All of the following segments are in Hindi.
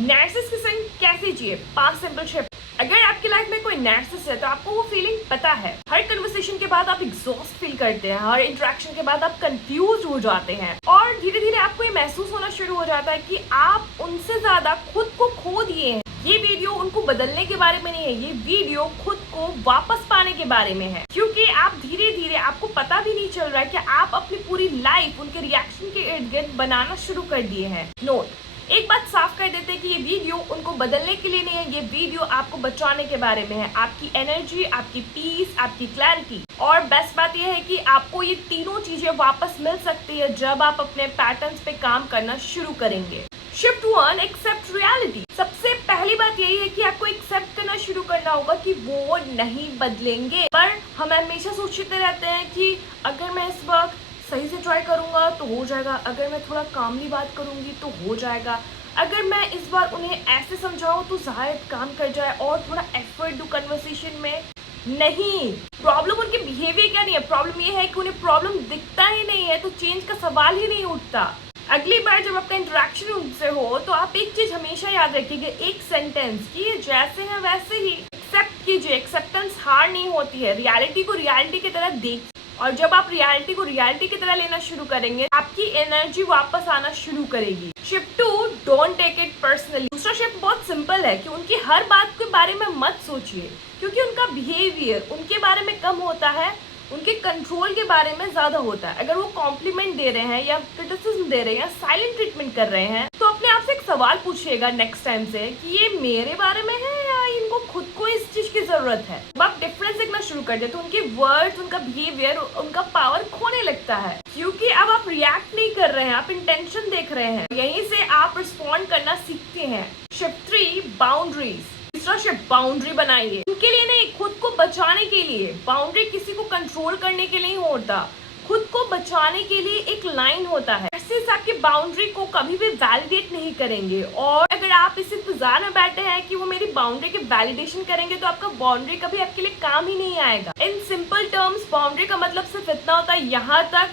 नार्सिसिस्ट के संग कैसे जिए, 5 सिंपल टिप्स। अगर आपकी लाइफ में कोई नार्सिसिस्ट है तो आपको वो फीलिंग पता है। हर कन्वर्सेशन के बाद आप एग्जॉस्ट फील करते हैं, हर इंटरेक्शन के बाद आप कंफ्यूज हो जाते हैं और धीरे धीरे आपको ये महसूस होना शुरू हो जाता है कि आप उनसे ज्यादा खुद को खो दिए हैं। ये वीडियो उनको बदलने के बारे में नहीं है, ये वीडियो खुद को वापस पाने के बारे में है, क्योंकि आप धीरे धीरे आपको पता भी नहीं चल रहा है कि आप अपनी पूरी लाइफ उनके रिएक्शन के इर्द गिर्द बनाना शुरू कर दिए हैं। नोट, एक बात साफ कर देते हैं कि ये वीडियो उनको बदलने के लिए नहीं है, ये वीडियो आपको बचाने के बारे में है। आपकी एनर्जी, आपकी पीस, आपकी क्लैरिटी और बेस्ट बात यह है कि आपको ये तीनों चीजें वापस मिल सकती है जब आप अपने पैटर्न्स पे काम करना शुरू करेंगे। Shift 1, accept reality. सबसे पहली बात यही है कि आपको एक्सेप्ट करना शुरू करना होगा कि वो नहीं बदलेंगे। पर हम हमेशा सोचते रहते हैं कि अगर मैं इस वक्त सही से ट्राई करूंगा तो हो जाएगा, अगर मैं थोड़ा कामली बात करूंगी तो हो जाएगा, अगर मैं इस बार उन्हें ऐसे समझाऊं तो शायद काम कर जाए और थोड़ा एफर्ट दूं कन्वर्सेशन में। नहीं, प्रॉब्लम उनके बिहेवियर का नहीं है, प्रॉब्लम ये है कि उन्हें प्रॉब्लम दिखता ही नहीं है, तो चेंज का सवाल ही नहीं उठता। अगली बार जब आपका इंटरेक्शन उनसे हो तो आप एक चीज हमेशा याद रखिएगा, एक सेंटेंस कि ये जैसे हैं वैसे ही एक्सेप्ट कीजिए। एक्सेप्टेंस हार नहीं होती है, रियलिटी को रियलिटी की तरह देखिए और जब आप रियलिटी को रियलिटी की तरह लेना शुरू करेंगे आपकी एनर्जी वापस आना शुरू करेगी। Shift 2, don't take it personally. दूसरा शिफ्ट बहुत सिंपल है कि उनकी हर बात के बारे में मत सोचिए, क्योंकि उनका बिहेवियर उनके बारे में कम होता है, उनके कंट्रोल के बारे में ज्यादा होता है। अगर वो कॉम्प्लीमेंट दे रहे हैं या क्रिटिसिज्म दे रहे हैं या साइलेंट ट्रीटमेंट कर रहे हैं तो अपने आप से एक सवाल पूछिएगा नेक्स्ट टाइम से कि ये मेरे बारे में है या इनको खुद को इस चीज की जरूरत है। जब आप डिफरेंस देखना शुरू कर दे तो उनके वर्ड्स, उनका बिहेवियर, उनका पावर खोने लगता है, क्योंकि अब आप रिएक्ट नहीं कर रहे हैं, आप इंटेंशन देख रहे हैं। यहीं से आप रिस्पॉन्ड करना सीखते हैं। Shift 3, boundaries. तीसरा शिफ्ट, बाउंड्री बनाइए। उनके लिए नहीं, खुद को बचाने के लिए। बाउंड्री किसी को कंट्रोल करने के लिए नहीं होता, खुद को बचाने के लिए एक लाइन होता है। ऐसे आपकी बाउंड्री को कभी भी वैलिडेट नहीं करेंगे और अगर आप इस इंतजार में बैठे हैं कि वो मेरी बाउंड्री के वैलिडेशन करेंगे तो आपका बाउंड्री कभी आपके लिए काम ही नहीं आएगा। इन सिंपल टर्म्स बाउंड्री का मतलब सिर्फ इतना होता है, यहाँ तक,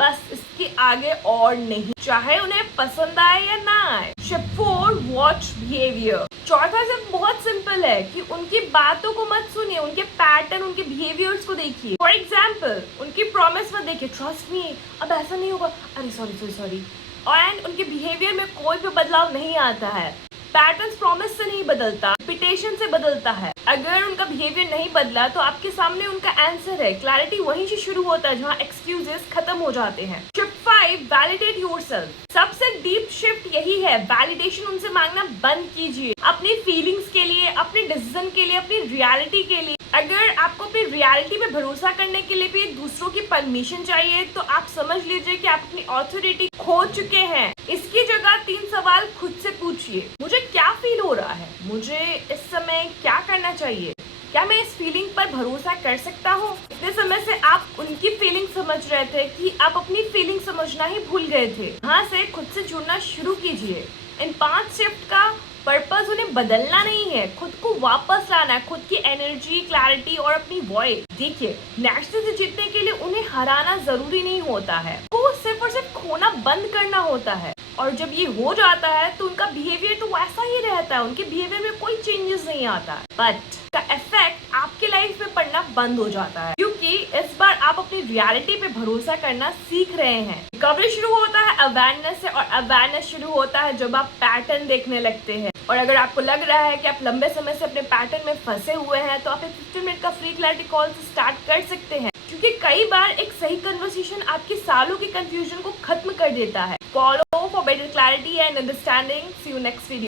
बस इसके आगे और नहीं, चाहे उन्हें पसंद आए या ना आए। Shift 4, watch behaviour. चौथा शिफ्ट बहुत सिंपल है कि उनकी बातों को मत सुनिए, उनके पैटर्न, उनके बिहेवियर्स को देखिए। फॉर एग्जाम्पल, उनकी प्रॉमिस मत देखिए, ट्रस्ट मी अब ऐसा नहीं होगा, अरे सॉरी एंड उनके बिहेवियर में कोई भी बदलाव नहीं आता है। पैटर्न्स प्रॉमिस से नहीं बदलता, रिपीटेशन से बदलता है। अगर उनका बिहेवियर नहीं बदला तो आपके सामने उनका आंसर है। क्लैरिटी वहीं से शुरू होता है जहाँ एक्सक्यूजेस खत्म हो जाते हैं। Shift 5, validate yourself. सबसे डीप शिफ्ट यही है, वैलिडेशन उनसे मांगना बंद कीजिए, अपनी फीलिंग्स के लिए, अपने डिसीजन के लिए, अपनी रियलिटी के लिए। अगर आपको अपनी रियलिटी पे भरोसा करने के लिए भी दूसरों की परमिशन चाहिए तो आप समझ लीजिए कि आप अपनी ऑथोरिटी खो चुके हैं। इसकी जगह 3 सवाल खुद से पूछिए, मुझे क्या फील हो रहा है, मुझे इस समय क्या करना चाहिए, क्या मैं इस फीलिंग पर भरोसा कर सकता हूँ। इतने समय से आप उनकी फीलिंग समझ रहे थे कि आप अपनी फीलिंग समझना ही भूल गए थे। यहाँ से खुद से जुड़ना शुरू कीजिए। इन 5 शिफ्ट का पर्पस उन्हें बदलना नहीं है, खुद को वापस लाना है, खुद की एनर्जी, क्लैरिटी और अपनी वॉइस। देखिए, नार्सिसिस्ट से जीतने के लिए उन्हें हराना जरूरी नहीं होता है, वो सिर्फ और सिर्फ खोना बंद करना होता है। और जब ये हो जाता है तो उनका बिहेवियर तो वैसा ही रहता है, उनके बिहेवियर में कोई चेंजेस नहीं आता, बट का इफेक्ट आपके लाइफ में पड़ना बंद हो जाता है, क्योंकि इस बार आप अपनी रियलिटी पे भरोसा करना सीख रहे हैं। रिकवरी शुरू होता है अवेयरनेस से और अवेयरनेस शुरू होता है जब आप पैटर्न देखने लगते हैं। और अगर आपको लग रहा है कि आप लंबे समय से अपने पैटर्न में फंसे हुए हैं तो आप एक 15 मिनट का फ्री क्लैरिटी कॉल से स्टार्ट कर सकते हैं, क्योंकि कई बार एक सही कन्वर्सेशन आपके सालों की कंफ्यूजन को खत्म कर देता है। Follow for better clarity and understanding. See you next video.